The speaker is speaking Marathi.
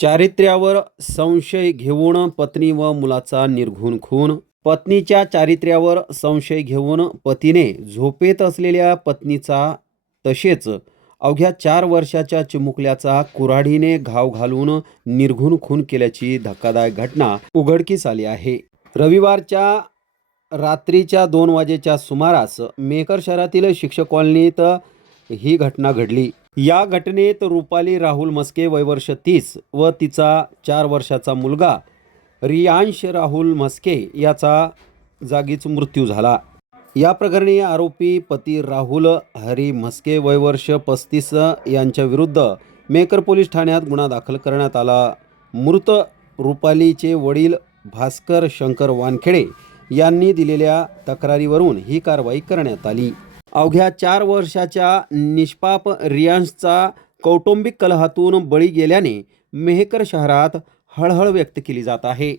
चारित्र्यावर संशय घेऊन पत्नी व मुलाचा निर्घृण खून. पत्नीच्या चारित्र्यावर संशय घेऊन पतीने झोपेत असलेल्या पत्नीचा तसेच अवघ्या 4 वर्षाच्या चिमुकल्याचा कुऱ्हाडीने घाव घालून निर्घृण खून केल्याची धक्कादायक घटना उघडकीस आली आहे. रविवारच्या रात्रीच्या 2 वाजेच्या सुमारास मेहकर शहरातील शिक्षक कॉलनीत ही घटना घडली. या घटनेत रुपाली राहुल म्हस्के वय वर्ष 30 व तिचा 4 वर्षाचा मुलगा रियांश राहुल म्हस्के याचा जागीच मृत्यू झाला. या प्रकरणी आरोपी पती राहुल हरी म्हस्के वय वर्ष 35 यांच्या विरुद्ध मेहकर पोलीस ठाण्यात गुन्हा दाखल करण्यात आला. मृत रुपालीचे वडील भास्कर शंकर वानखेडे यांनी दिलेल्या तक्रारीवरून ही कारवाई करण्यात आली. अवघ्या 4 वर्षाच्या निष्पाप रियांशचा कौटुंबिक कलहातून बळी गेल्याने मेहकर शहरात हळहळ व्यक्त केली जात आहे.